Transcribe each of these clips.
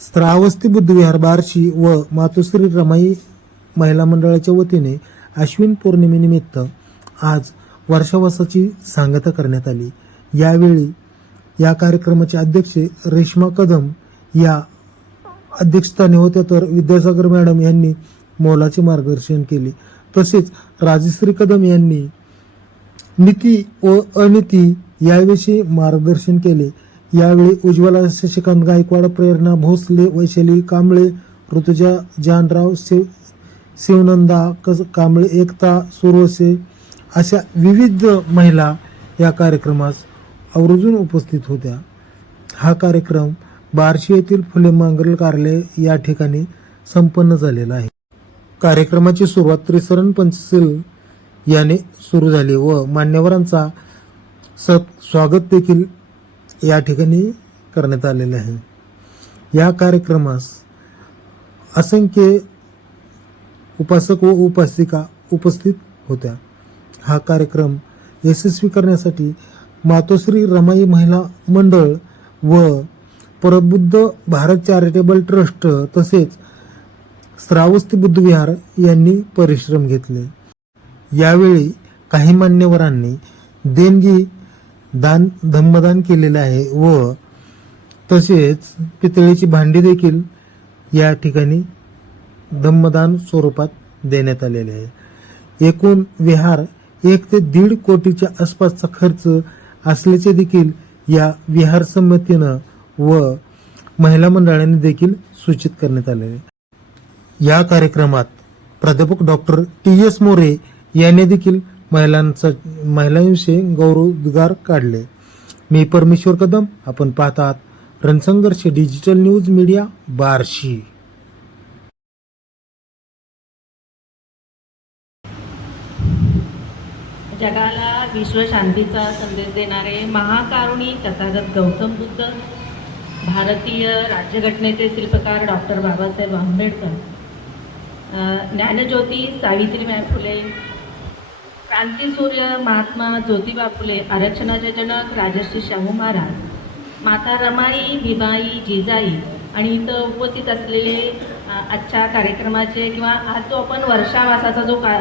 श्रावस्ती बुद्धविहार बार्शी व मातोश्री रमाई महिला मंडळाच्या वतीने अश्विन पौर्णिमेनिमित्त आज वर्षावासाची सांगता करण्यात आली. यावेळी या कार्यक्रमाचे अध्यक्ष रेश्मा कदम या अध्यक्षस्थानी होत्या तर विद्यासागर मॅडम यांनी मोलाचे मार्गदर्शन केले. तसेच राजश्री कदम यांनी नीती व अनिती याविषयी मार्गदर्शन केले. यावेळी उज्ज्वला शशिकांत गायकवाड प्रेरणा भोसले वैशाली कांबळे ऋतुजा जानराव शिव शिवनंदा कस कांबळे एकता सुरवसे अशा विविध महिला या कार्यक्रमास आवर्जून उपस्थित होत्या. हा कार्यक्रम बार्शी येथील फुले मांगरल कार्यालय या ठिकाणी संपन्न झालेला आहे. कार्यक्रमाची सुरुवात त्रिसरण पंचशील याने सुरू झाली व मान्यवरांचा सत स्वागत देखील या ठिकाणी करण्यात आलेले आहे. या कार्यक्रमास असंख्य उपासक व उपासिका उपस्थित होत्या. हा कार्यक्रम यशस्वी करण्यासाठी मातोश्री रमाई महिला मंडळ व परबुद्ध भारत चॅरिटेबल ट्रस्ट तसेच श्रावस्ती बुद्धविहार यांनी परिश्रम घेतले. यावेळी काही मान्यवरांनी देणगी दान धम्मदान केलेले आहे व तसेच पितळेची भांडी देखील या ठिकाणी धम्मदान स्वरूपात देण्यात आलेले आहे. एकूण विहार एक ते दीड कोटीच्या आसपासचा खर्च असल्याचे देखील या विहार संमतीनं व महिला मंडळाने देखील सूचित करण्यात आले या कार्यक्रमात प्राध्यापक डॉक्टर टी एस मोरे यांनी देखील महिलांचा महिलांविषयी गौरवोद्गार काढले. मी परमेश्वर कदम. आपण पाहतात Ransangharsh digital news media Barshi. जगाला विश्वशांतीचा संदेश देणारे महाकारुणी तथागत गौतम बुद्ध भारतीय राज्यघटनेचे शिल्पकार डॉक्टर बाबासाहेब आंबेडकर ज्ञानज्योती सावित्रीबाई फुले क्रांतीसूर्य महात्मा ज्योतिबा फुले आरक्षणाचे जनक राजश्री शाहू महाराज माता रमाई भिबाई जिजाई आणि इथं उपस्थित असलेले आजच्या कार्यक्रमाचे किंवा आज जो आपण वर्षावासाचा जो का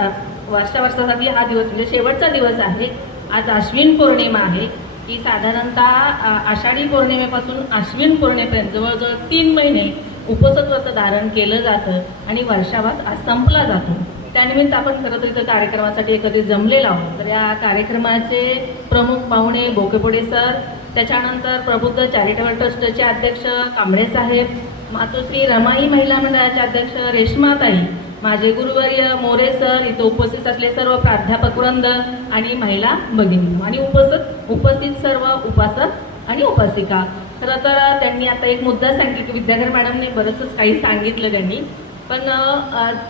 वर्षावर्षासाठी हा दिवस म्हणजे शेवटचा दिवस आहे आज अश्विन पौर्णिमा आहे की साधारणतः आषाढी पौर्णिमेपासून अश्विन पौर्णिमेपर्यंत जवळजवळ तीन महिने उपसत धारण केलं जातं आणि वर्षावास आज संपला जातो. त्यानिमित्त आपण खरं तर इथं कार्यक्रमासाठी एकत्रित जमलेलो आहोत. तर या कार्यक्रमाचे प्रमुख पाहुणे बोकेपोडे सर त्याच्यानंतर प्रबुद्ध चॅरिटेबल ट्रस्टचे अध्यक्ष कांबळे साहेब मातोश्री रमाई महिला मंडळाचे अध्यक्ष रेश्माताई माझे गुरुवर्य मोरे सर इथं उपस्थित असले सर्व प्राध्यापक वृंद आणि महिला भगिनी आणि उपस्थित उपस्थित सर्व उपासक आणि उपासिका. खरं तर त्यांनी आता एक मुद्दा सांगितला की विद्याधर मॅडमने बरंचच काही सांगितलं त्यांनी. पण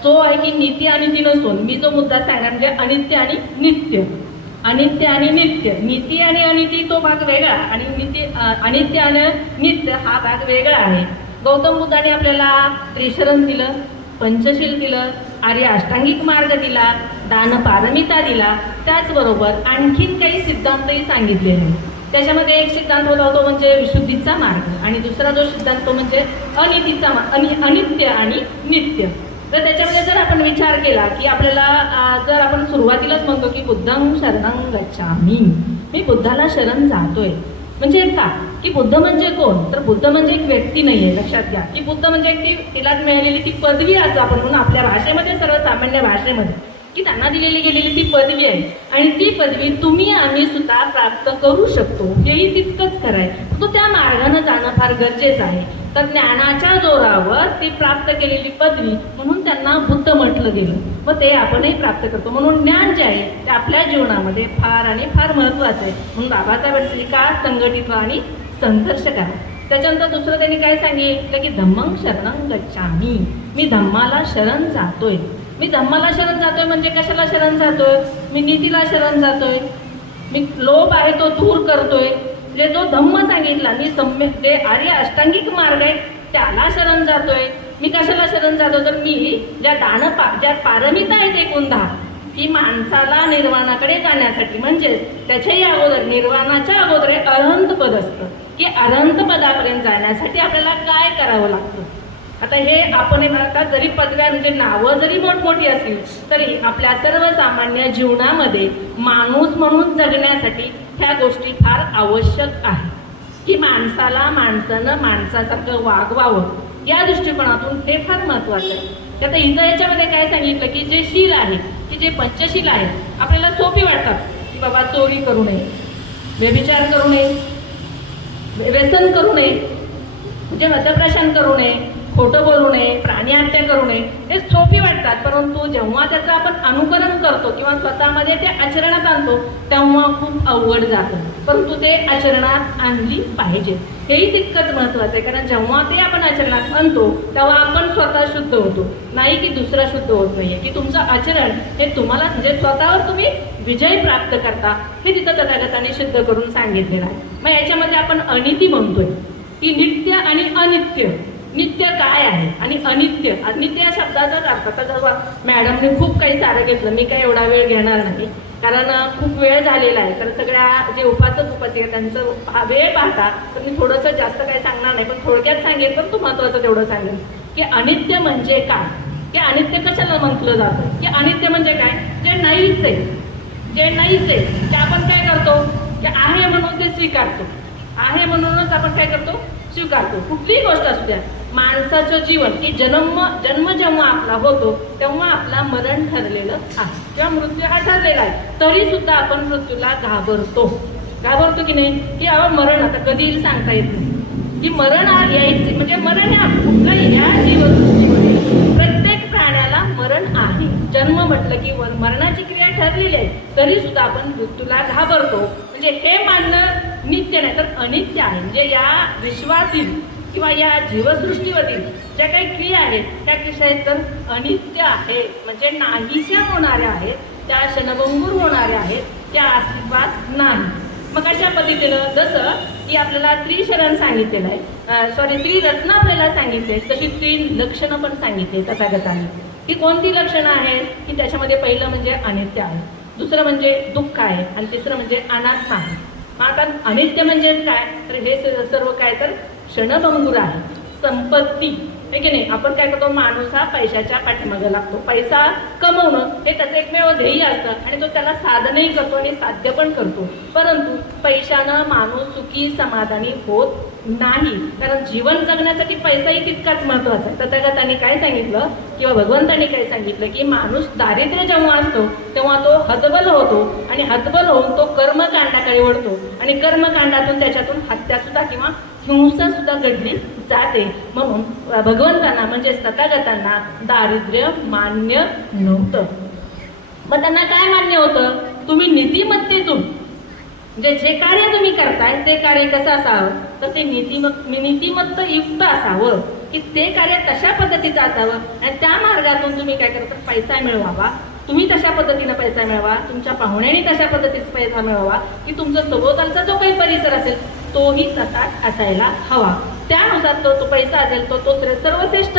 जो आहे की नीती आणि ती नसून मी जो मुद्दा सांगणार म्हणजे अनित्य आणि नित्य. अनित्य आणि नित्य. नीती आणि अनिती तो भाग वेगळा आणि नीती अनित्य आणि नित्य हा भाग वेगळा आहे. गौतम बुद्धाने आपल्याला त्रिशरण दिलं पंचशील दिलं आर्य अष्टांगिक मार्ग दिला दान पारमिता दिला. त्याचबरोबर आणखीन काही सिद्धांतही सांगितले आहेत. त्याच्यामध्ये एक सिद्धांत होता तो म्हणजे विशुद्धीचा मार्ग आणि दुसरा जो सिद्धांत तो म्हणजे अनितीचा अनि अनित्य आणि नित्य. तर त्याच्यामध्ये जर आपण विचार केला की आपल्याला जर आपण सुरुवातीलाच म्हणतो की बुद्धं शरणं गच्छामी मी बुद्धाला शरण जातोय. म्हणजे का? की बुद्ध म्हणजे कोण? तर बुद्ध म्हणजे एक व्यक्ती नाहीये लक्षात घ्या. की बुद्ध म्हणजे एक ती तिला मिळालेली ती पदवी असं आपण म्हणून आपल्या भाषेमध्ये सर्वसामान्य भाषेमध्ये. की त्यांना दिलेली गेलेली ती पदवी आहे. आणि ती पदवी तुम्ही आम्ही सुद्धा प्राप्त करू शकतो. हेही तितकंच खरं आहे. तो त्या मार्गानं जाणं फार गरजेचं आहे. तर ज्ञानाच्या जोरावर ती प्राप्त केलेली पदवी म्हणून त्यांना बुद्ध म्हटलं गेलं. मग ते आपणही प्राप्त करतो. म्हणून ज्ञान जे आहे ते आपल्या जीवनामध्ये फार आणि फार महत्त्वाचं आहे. म्हणून बाबासाहेब का संघटित आणि संघर्ष करा. त्याच्यानंतर दुसरं त्यांनी काय सांगितलं की धम्मं शरण गच्छामी. मी धम्माला शरण जातोय. मी धम्माला शरण जातोय म्हणजे कशाला शरण जातोय? मी नीतीला शरण जातोय. मी लोभ आहे तो दूर करतोय. म्हणजे जो धम्म सांगितला मी सम्य जे आर्य अष्टांगिक मार्ग आहे त्याला शरण जातोय. मी कशाला शरण जातो तर मी ज्या दान पा ज्या पारमिता आहेत एकूण दहा की माणसाला निर्वाणाकडे जाण्यासाठी. म्हणजेच त्याच्याही अगोदर निर्वाणाच्या अगोदर अरहंत पद असतं. की अरहंत पदापर्यंत जाण्यासाठी आपल्याला काय करावं लागतं? आता हे आपण आता जरी पदव्या म्हणजे नावं जरी मोठमोठी असतील तरी आपल्या सर्वसामान्य जीवनामध्ये माणूस म्हणून जगण्यासाठी ह्या गोष्टी फार आवश्यक आहे की माणसाला माणसानं माणसासारखं वागवावं या दृष्टिकोनातून हे फार महत्वाचं आहे. तर आता इथं याच्यामध्ये काय सांगितलं की जे शील आहे की जे पंचशील आहे आपल्याला सोपी वाटतात की बाबा चोरी करू नये व्यभिचार करू नये व्यसन करू नये म्हणजे मद्यप्राशन करू नये खोटं बोलू नये प्राणी हत्या करू नये हे सोपी वाटतात. परंतु जेव्हा त्याचं आपण अनुकरण करतो किंवा स्वतःमध्ये ते आचरणात आणतो तेव्हा खूप अवघड जातं. परंतु ते आचरणात आणली पाहिजे. हेही तितकंच महत्वाचं आहे. कारण जेव्हा ते आपण आचरणात आणतो तेव्हा आपण स्वतः शुद्ध होतो. नाही की दुसरा शुद्ध होत नाहीये. की तुमचं आचरण हे तुम्हाला म्हणजे स्वतःवर तुम्ही विजय प्राप्त करता हे तिथं तथागताने सिद्ध करून सांगितलेलं आहे. मग याच्यामध्ये आपण अनिती म्हणतोय की नित्य आणि अनित्य. नित्य काय आहे? आणि अनित्य. अनित्य या शब्दाचाच अर्थ. आता जेव्हा मॅडमने खूप काही सारं घेतलं मी काही एवढा वेळ घेणार नाही. कारण खूप वेळ झालेला आहे. तर सगळ्या जे उपासक उपासिका त्यांचं हा वेळ पाहता तर मी थोडंसं जास्त काही सांगणार नाही. पण थोडक्यात सांगेन पण तू महत्वाचं तेवढं सांगेन. की अनित्य म्हणजे काय? की अनित्य कशाला म्हटलं जातं? की अनित्य म्हणजे काय? जे नाहीच आहे. जे नाहीच आहे ते आपण काय करतो? की आहे म्हणून ते स्वीकारतो. आहे म्हणूनच आपण काय करतो? स्वीकारतो. कुठलीही गोष्ट असू द्या. माणसाचं जीवन की जन्म जन्म जेव्हा आपला होतो तेव्हा आपला मरण ठरलेलं आहे. किंवा मृत्यू हा ठरलेला आहे. तरी सुद्धा आपण मृत्यूला घाबरतो. घाबरतो की नाही? की अहो मरण आता कधी येईल सांगता येत नाही. की मरण हा यायचे म्हणजे मरण हे कुठलाही या जीवसृष्टीमध्ये प्रत्येक प्राण्याला मरण आहे. जन्म म्हटलं की वर- मरणाची क्रिया ठरलेली आहे. तरी सुद्धा आपण मृत्यूला घाबरतो. म्हणजे हे मानणं नित्य नाही तर अनित्य आहे. म्हणजे या विश्वातील किंवा या जीवसृष्टीवरील ज्या काही क्रिया आहेत त्या कशा आहेत तर अनित्य आहेत म्हणजे नाहीशा होणाऱ्या आहेत त्या क्षणभंगूर होणाऱ्या आहेत त्या अस्तित्वात नाही. मग अशा पद्धतीनं जसं की आपल्याला त्रिशरण सांगितलेलं आहे सॉरी त्रिरत्न आपल्याला सांगितले तशी तीन लक्षणं पण सांगितले तथागताने की कोणती लक्षणं आहेत? की त्याच्यामध्ये पहिलं म्हणजे अनित्य आहे. दुसरं म्हणजे दुःख आहे. आणि तिसरं म्हणजे अनाथ आहे. मग आता अनित्य म्हणजे काय? तर हे सर्व काय तर क्षणभंगूर आहे. संपत्ती. हे की नाही? आपण काय करतो? माणूस हा पैशाच्या पाठीमागे लागतो. पैसा कमवणं हे त्याचं एकमेव ध्येय असतं आणि तो त्याला साधनही करतो आणि साध्य पण करतो. परंतु पैशानं माणूस सुखी समाधानी होत नाही. कारण जीवन जगण्यासाठी पैसाही तितकाच महत्त्वाचा आहे. तथागताने काय सांगितलं? किंवा भगवंताने काय सांगितलं? की माणूस दारिद्र्य जेव्हा असतो तेव्हा तो हतबल होतो आणि हतबल होऊन तो कर्मकांडाकडे वळतो. आणि कर्मकांडातून त्याच्यातून हत्या सुद्धा किंवा हिंसा सुद्धा घडली जाते. म्हणून भगवंतांना म्हणजे तथागतांना दारिद्र्य मान्य नव्हतं. मग त्यांना काय मान्य होतं? तुम्ही नीतिमत्तेतून म्हणजे जे कार्य तुम्ही करताय ते कार्य कसं असावं? तर ते नीतिम नीतिमत्त युक्त असावं की ते कार्य तशा पद्धतीचं असावं. आणि त्या मार्गातून तुम्ही काय करता? पैसा मिळवावा. तुम्ही तशा पद्धतीनं पैसा मिळवा. तुमच्या पाहुण्याने तशा पद्धतीचा पैसा मिळवा की तुमचा सभोवतालचा जो काही परिसर असेल तोही तसाच असायला हवा. त्यानुसार तो तो पैसा असेल तो तो सर्वश्रेष्ठ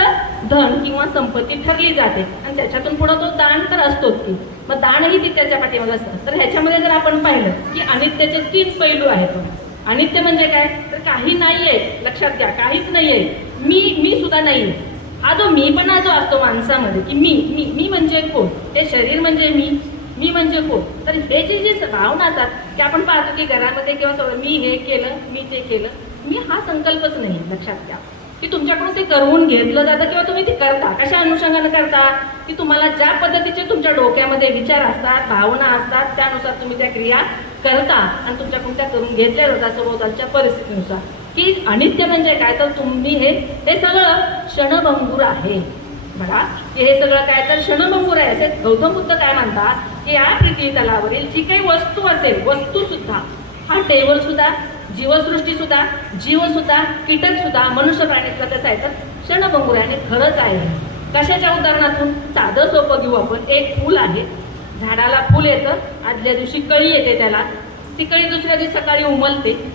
धन किंवा संपत्ती ठरली जाते. आणि त्याच्यातून पुढे तो दान तर असतोच की. मग दानही ती त्याच्या पाठीमागे असतं. तर ह्याच्यामध्ये जर आपण पाहिलं की अनित्याचे तीन पैलू आहेत. अनित्य म्हणजे काय? तर काही नाही आहे लक्षात घ्या काहीच नाही आहे मी मी सुद्धा नाही. आहे हा जो पण जो असतो माणसामध्ये की मी मी मी म्हणजे कोण? ते शरीर म्हणजे मी. मी म्हणजे कोण? तर हे जे जे भावना असतात की आपण पाहतो की घरामध्ये किंवा सगळं मी हे केलं मी ते केलं मी हा संकल्पच नाही लक्षात घ्या. की तुमच्याकडून ते करून घेतलं जातं किंवा तुम्ही ते करता. कशा अनुषंगानं करता? की तुम्हाला ज्या पद्धतीचे तुमच्या डोक्यामध्ये विचार असतात भावना असतात त्यानुसार तुम्ही त्या क्रिया करता आणि तुमच्याकडून त्या करून घेतल्या जातात सभोवतालच्या परिस्थितीनुसार. की अनित्य म्हणजे काय? तर तुम्ही हे हे सगळं क्षणभंगूर आहे. बघा की हे सगळं काय? तर क्षणभंगूर आहे. असे गौतम बुद्ध काय म्हणतात? की या पृथ्वी तलावरील जी काही वस्तू असेल वस्तू सुद्धा हा टेबल सुद्धा जीवसृष्टी सुद्धा जीव सुद्धा कीटक सुद्धा मनुष्य प्राणी सुद्धा कसं आहे तर क्षणभंगूर आणि खरंच आहे. कशाच्या उदाहरणातून? साधं सोपं घेऊ आपण. एक फूल आहे. झाडाला फूल येतं. आदल्या दिवशी कळी येते त्याला. ती कळी दुसऱ्या दिवशी सकाळी उमलते.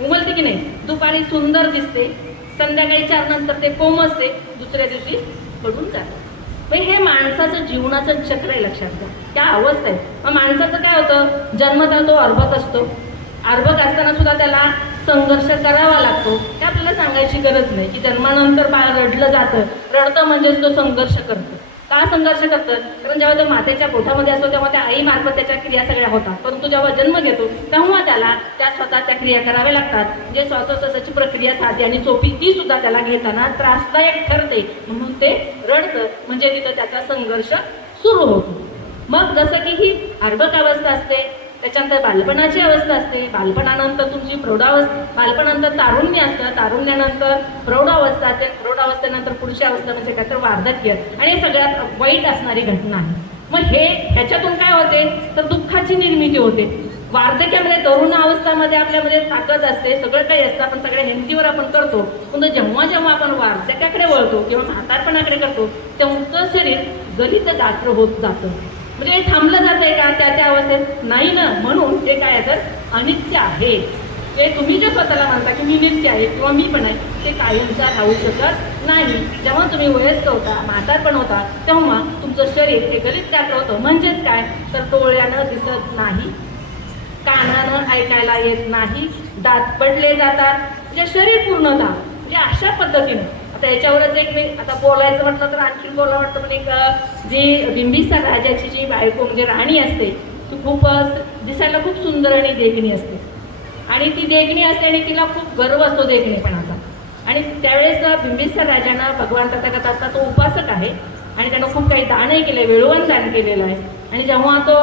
उमलते की नाही? दुपारी सुंदर दिसते. संध्याकाळी चार नंतर ते कोमसते दुसऱ्या दिवशी पडून जाते. मग हे माणसाचं जीवनाचं चक्र आहे लक्षात घ्या. त्या अवस्था आहे मग माणसाचं काय होतं? जन्मता तो अर्भक असतो. अर्भक असताना सुद्धा त्याला संघर्ष करावा लागतो. हे आपल्याला सांगायची गरज नाही की जन्मानंतर बाळ रडलं जातं. रडतं म्हणजेच तो संघर्ष करतो. का संघर्ष करतात कारण जेव्हा तो मातेच्या पोटामध्ये असतो तेव्हा त्या आईमार्फत त्याच्या क्रिया सगळ्या होतात. परंतु जेव्हा जन्म घेतो तेव्हा त्याला त्या स्वतः त्या क्रिया कराव्या लागतात. जे श्वासोच्छवासाची प्रक्रिया साधी आणि सोपी ती सुद्धा त्याला घेताना त्रासदायक ठरते. म्हणून ते रडतं. म्हणजे तिथं त्याचा संघर्ष सुरू होतो. मग जसं की ही आर्भक अवस्था असते त्याच्यानंतर बालपणाची अवस्था असते. बालपणानंतर तुमची प्रौढावस्था बालपणानंतर तारुण्य असतं. तारुण्यानंतर प्रौढावस्था असते प्रौढावस्थेनंतर पुढची अवस्था म्हणजे काय तर वार्धक्य. आणि हे सगळ्यात वाईट असणारी घटना आहे. मग हे ह्याच्यातून काय होते? तर दुःखाची निर्मिती होते. वार्धक्यामध्ये तरुण अवस्थामध्ये आपल्यामध्ये ताकद असते. सगळं काही असतं. आपण सगळ्या हिमतीवर आपण करतो. पण जेव्हा जेव्हा आपण वार्धक्याकडे वळतो किंवा म्हातारपणाकडे करतो तेव्हा शरीर गलित गात्र होत जातं. म्हणजे थांबलं जात आहे का त्या त्या अवस्थेत? नाही ना. म्हणून ते काय तर अनित्य आहे. ते तुम्ही जे स्वतःला मानता की मी नित्य आहे किंवा मी पण आहे ते कायमचा राहू शकत नाही. जेव्हा तुम्ही वयस्क होता म्हातारपण होता तेव्हा तुमचं शरीर हे गलित त्याकडं होतं. म्हणजेच काय? तर डोळ्यानं दिसत नाही कानानं ऐकायला येत नाही दात पडले जातात. म्हणजे शरीर पूर्णता. म्हणजे अशा पद्धतीनं. आता याच्यावरच एक मी आता बोलायचं म्हटलं तर आणखी बोला वाटतं पण एक जी बिंबिसार राजाची जी बायको म्हणजे राणी असते ती खूप दिसायला खूप सुंदर आणि देखणी असते. आणि ती देखणी असते आणि तिला खूप गर्व असतो देखणीपणाचा. आणि त्यावेळेस बिंबिसा राजानं भगवान तथागताचा तो उपासक आहे आणि त्यानं खूप काही दानही केले वेळोवन दान केलेलं आहे. आणि जेव्हा तो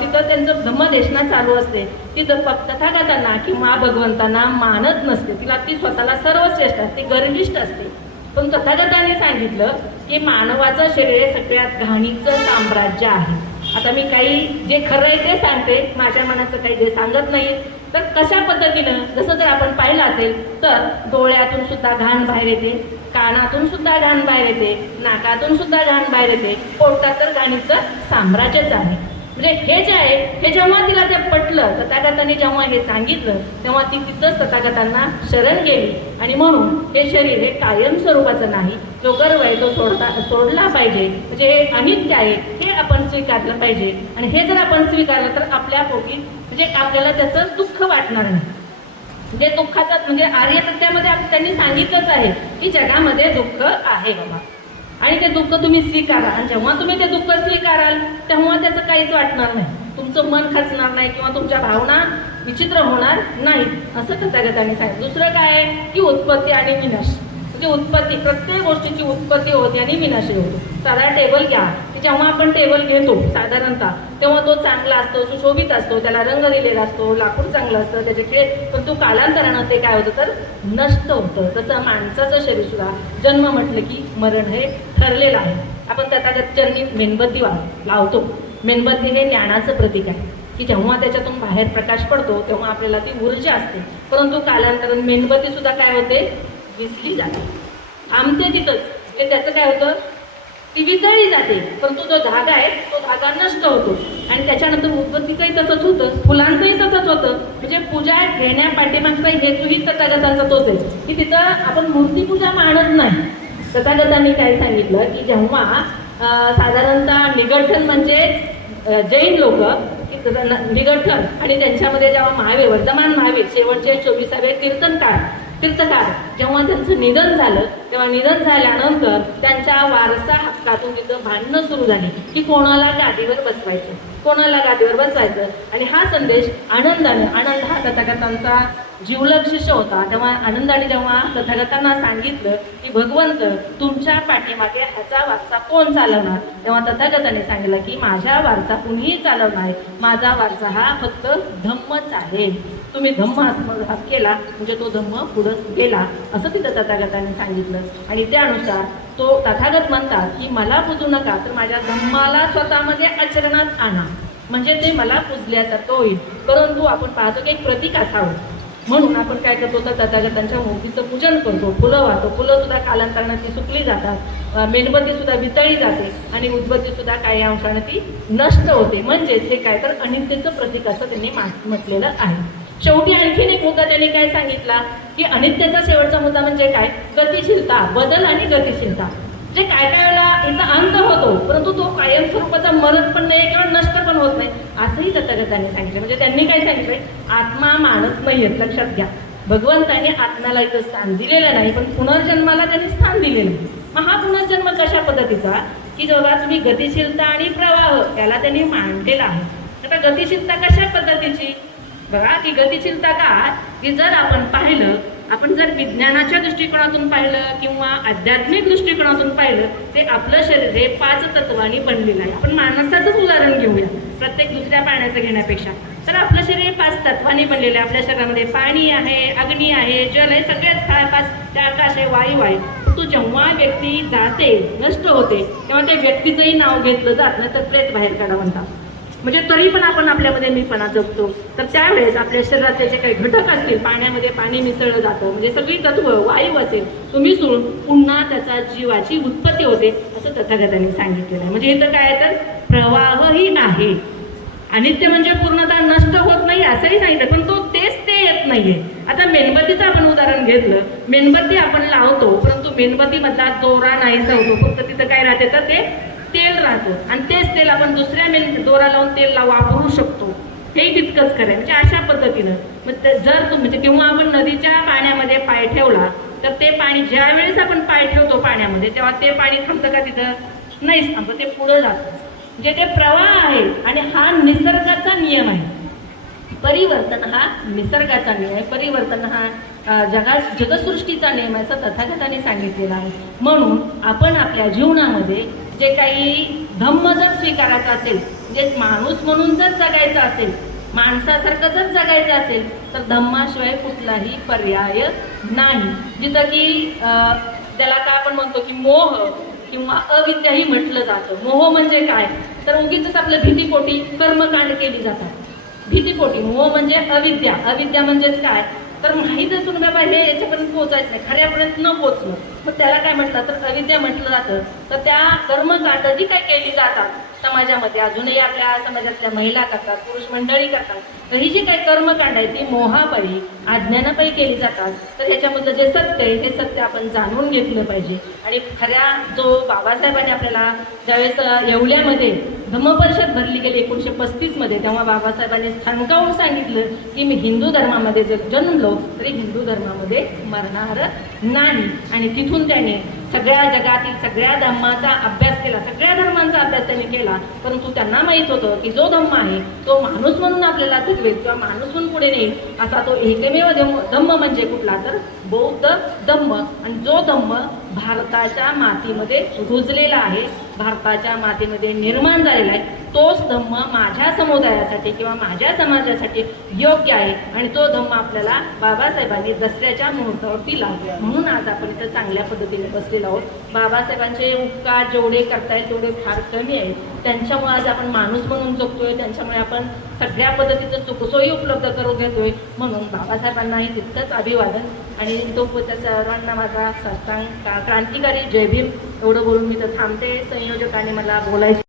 तिथं त्यांचं धम्मदेशना चालू असते ती तथागतांना किंवा भगवंतांना मानत नसते. तिला ती स्वतःला सर्वश्रेष्ठ असते गर्विष्ठ असते. पण तथागताने सांगितलं की मानवाचं शरीर हे सगळ्यात घाणीचं साम्राज्य आहे. आता मी काही जे खरं आहे ते सांगते. माझ्या मनाचं काही जे सांगत नाही. तर कशा पद्धतीनं जसं जर आपण पाहिलं असेल तर डोळ्यातून सुद्धा घाण बाहेर येते कानातून सुद्धा घाण बाहेर येते नाकातून सुद्धा घाण बाहेर येते. पोटात तर घाणीचं साम्राज्यच आहे. म्हणजे हे जे आहे हे जेव्हा तिला ते पटलं तथागताने जेव्हा हे सांगितलं तेव्हा ती तिथंच तथागतांना शरण गेली. आणि म्हणून हे शरीर हे कायम स्वरूपाचं नाही. जो गर्व आहे तो सोडता सोडला पाहिजे. म्हणजे हे अनित्य आहे हे आपण स्वीकारलं पाहिजे. आणि हे जर आपण स्वीकारलं तर आपल्या पोटी म्हणजे आपल्याला त्याचं दुःख वाटणार नाही. म्हणजे दुःखाचा म्हणजे आर्य सत्यामध्ये त्यांनी सांगितलंच आहे की जगामध्ये दुःख आहे बाबा. आणि ते दुःख तुम्ही स्वीकारा आणि जेव्हा तुम्ही ते दुःख स्वीकाराल तेव्हा त्याचं काहीच वाटणार नाही. तुमचं मन खचणार नाही किंवा तुमच्या भावना विचित्र होणार नाहीत. असं तथागतांनी सांगितलं. दुसरं काय आहे? की उत्पत्ती आणि विनाश. म्हणजे उत्पत्ती प्रत्येक गोष्टीची उत्पत्ती होते आणि विनाश होतो. साधा टेबल घ्या. जेव्हा आपण टेबल घेतो साधारणतः तेव्हा तो चांगला असतो सुशोभित असतो त्याला रंग दिलेला असतो लाकूड चांगलं असतं त्याचे खेळ पण तो कालांतरानं ते काय होतं तर नष्ट होतं. तसं माणसाचं शरीर सुद्धा जन्म म्हटलं की मरण हे ठरलेलं आहे. आपण तथागत चरणी मेणबत्ती लावतो मेणबत्ती हे ज्ञानाचं प्रतीक आहे. की जेव्हा त्याच्यातून बाहेर प्रकाश पडतो तेव्हा आपल्याला ती ऊर्जा असते. परंतु कालांतरानं मेणबत्ती सुद्धा काय होते? विसली जाते. थांबते तिथंच. हे त्याचं काय होतं? ती वितळली जाते. परंतु जो धागा आहे तो धागा नष्ट होतो. आणि त्याच्यानंतर उत्पत्तीचंही तसंच होतं फुलांचंही तसंच होतं. म्हणजे पूजा घेण्या पाठीमागचा हेतूही तथागतांचा तोच आहे. की तिथं आपण मूर्तीपूजा मानत नाही. तथागतांनी काय सांगितलं की जेव्हा साधारणतः निगठन म्हणजे जैन लोक निगठन. आणि त्यांच्यामध्ये जेव्हा महावीर वर्धमान महावीर शेवटचे चोवीसावे कीर्तनकार कीर्तकार जेव्हा त्यांचं निधन झालं तेव्हा निधन झाल्यानंतर त्यांच्या वारसा हक्कातून तिथं भांडणं सुरू झाली की कोणाला गादीवर बसवायचं. कोणाला गादीवर बसवायचं? आणि हा संदेश आनंदाने आनंद हा तथागतांचा जीवलग शिष्य होता. तेव्हा आनंदाने जेव्हा तथागतांना सांगितलं की भगवंत तुमच्या पाठीमागे ह्याचा वारसा कोण चालवणार? तेव्हा तथागताने सांगितलं की माझ्या वारसा कुणीही चालवणार माझा वारसा हा फक्त धम्मच आहे. तुम्ही धम्म आत्मघात केला म्हणजे तो धम्म पुढं गेला असं तिथं तथागताने सांगितलं. आणि त्यानुसार तो तथागत म्हणतात की मला पुजू नका तर माझ्या धम्माला स्वतःमध्ये आचरणात आणा. म्हणजे ते मला पुजल्यासारखं होईल परंतु आपण पाहतो की एक प्रतीक असावं. म्हणून आपण काय करतो तर तथागतांच्या मूर्तीचं पूजन करतो. फुलं वाहतो. फुलं सुद्धा कालांतरानं ती सुकली जातात. मेणबत्ती सुद्धा वितळली जाते आणि उदबत्ती सुद्धा काही अंशानं ती नष्ट होते. म्हणजेच हे काय तर अनित्यचं प्रतीक असं त्यांनी मा- म्हटलेलं आहे. शेवटी आणखीन एक मुद्दा त्यांनी काय सांगितला की अनित्याचा शेवटचा मुद्दा म्हणजे काय? गतिशीलता बदल आणि गतिशीलता. म्हणजे काय काय वेळेला याचा अंत होतो परंतु तो कायमस्वरूपाचा मरण मरत पण नाही किंवा नष्ट पण होत नाही असंही तथगतांनी सांगितलं. म्हणजे त्यांनी काय सांगितलंय? आत्मा मानत नाहीये लक्षात घ्या. भगवंताने आत्म्याला इथं स्थान दिलेलं नाही पण पुनर्जन्माला त्यांनी स्थान दिलेलं नाही मग हा पुनर्जन्म कशा पद्धतीचा? की जेव्हा तुम्ही गतिशीलता आणि प्रवाह त्याला त्यांनी मांडलेला आहे. आता गतिशीलता कशा पद्धतीची? बघा की गतिशीलता का? की जर आपण पाहिलं आपण जर विज्ञानाच्या दृष्टिकोनातून पाहिलं किंवा आध्यात्मिक दृष्टिकोनातून पाहिलं ते आपलं शरीर हे पाच तत्वांनी बनलेलं आहे. आपण माणसाचंच उदाहरण घेऊया प्रत्येक दुसऱ्या पाण्याचं घेण्यापेक्षा. तर आपलं शरीर हे पाच तत्वांनी बनलेलं आहे. आपल्या शरीरामध्ये पाणी आहे अग्नी आहे जल आहे सगळेच काय पाच त्या आकाश आहे वायू आहे. तो जेव्हा व्यक्ती जाते नष्ट होते तेव्हा त्या व्यक्तीचंही नाव घेतलं जात नाही तर प्रेत बाहेर काढा म्हणतात. म्हणजे तरी पण आपण आपल्यामध्ये मीपणा जगतो तर त्यावेळेस आपल्या शरीरातले जे काही घटक असतील पाण्यामध्ये पाणी मिसळलं जातं. म्हणजे सगळी तत्व वायू असेल तो मिसळून पुन्हा त्याचा जीवाची उत्पत्ती होते असं तथागतांनी सांगितलेलं आहे. म्हणजे इथं काय तर प्रवाहही नाही. अनित्य म्हणजे पूर्णतः नष्ट होत नाही असंही सांगितलं पण तो तेच ते येत नाहीये. आता मेणबत्तीचं आपण उदाहरण घेतलं. मेणबत्ती आपण लावतो परंतु मेणबत्तीमधला दोरा नाहीसा होतो. फक्त तिथं काय राहते तर ते तेल राहतं. आणि तेच तेल आपण दुसऱ्या मेन दोरा लावून तेल ला- वापरू शकतो. हे तितकंच करेल म्हणजे अशा पद्धतीनं. मग ते जर तुम्ही म्हणजे किंवा आपण नदीच्या पाण्यामध्ये पाय ठेवला तर ते पाणी ज्या वेळेस आपण पाय ठेवतो पाण्यामध्ये तेव्हा ते पाणी थांबतं का तिथं? नाहीच थांबतं. ते पुढं जातं. म्हणजे ते प्रवाह आहे आणि हा निसर्गाचा नियम आहे. परिवर्तन हा निसर्गाचा नियम आहे. परिवर्तन हा जगा जगसृष्टीचा नियम आहे असं तथागताने सांगितलेला आहे. म्हणून आपण आपल्या जीवनामध्ये जे काही धम्म जर स्वीकारायचा असेल म्हणजे माणूस म्हणून जर जगायचं असेल माणसासारखं जर जगायचं असेल तर धम्माशिवाय कुठलाही पर्याय नाही. जिथं की त्याला काय आपण म्हणतो की मोह किंवा अविद्याही म्हटलं जातं. मोह म्हणजे काय? तर उगीच आपल्या भीतीपोटी कर्मकांड केली जातात. भीतीपोटी मोह म्हणजे अविद्या. अविद्या म्हणजेच काय? तर माहीत असून बाबा हे याच्यापर्यंत पोहोचायचं नाही. खऱ्यापर्यंत न पोचणं मग त्याला काय म्हटलं तर अविद्या म्हटलं जातं. तर त्या कर्मकांड जी काय केली जातात समाजामध्ये अजूनही आपल्या समाजातल्या महिला करतात पुरुष मंडळी करतात तर ही जी काही कर्मकांड आहे ती मोहापायी अज्ञानापायी केली जातात. तर ह्याच्यामधलं जे सत्य आहे ते सत्य आपण जाणून घेतलं पाहिजे. आणि खऱ्या जो बाबासाहेबांनी आपल्याला ज्यावेळेस येवल्यामध्ये धम्मपरिषद भरली गेली एकोणीसशे पस्तीसमध्ये तेव्हा बाबासाहेबांनी ठणकावून सांगितलं की मी हिंदू धर्मामध्ये जर जन्मलो तरी हिंदू धर्मामध्ये मरणार नाही. आणि तिथून त्याने सगळ्या जगातील सगळ्या धर्माचा अभ्यास केला. सगळ्या धर्मांचा अभ्यास त्यांनी केला. परंतु त्यांना माहीत होतं की जो धम्म आहे तो माणूस म्हणून आपल्याला जगवेल किंवा माणूस म्हणून पुढे नेईल असा तो एकमेव धम्म धम्म म्हणजे कुठला तर बौद्ध धम्म. आणि जो धम्म भारताच्या मातीमध्ये रुजलेला आहे भारताच्या मातीमध्ये निर्माण झालेला आहे. तोच धम्म माझ्या समुदायासाठी किंवा माझ्या समाजासाठी योग्य आहे. आणि तो धम्म आपल्याला बाबासाहेबांनी दसऱ्याच्या मुहूर्तावरती लावला म्हणून आज आपण इथं चांगल्या पद्धतीने बसलेलो आहोत. बाबासाहेबांचे उपकार जेवढे करतायत तेवढे फार कमी आहेत. त्यांच्यामुळे आज आपण माणूस म्हणून जगतोय. त्यांच्यामुळे आपण सगळ्या पद्धतीचं सुखसोयी उपलब्ध करून घेतोय. म्हणून बाबासाहेबांनाही तितकंच अभिवादन. आणि तो त्या सर्वांना माझा साष्टांग क्रांतिकारी जय भीम. एवढं बोलून मी तर थांबते. संयोजकाने मला बोलायचं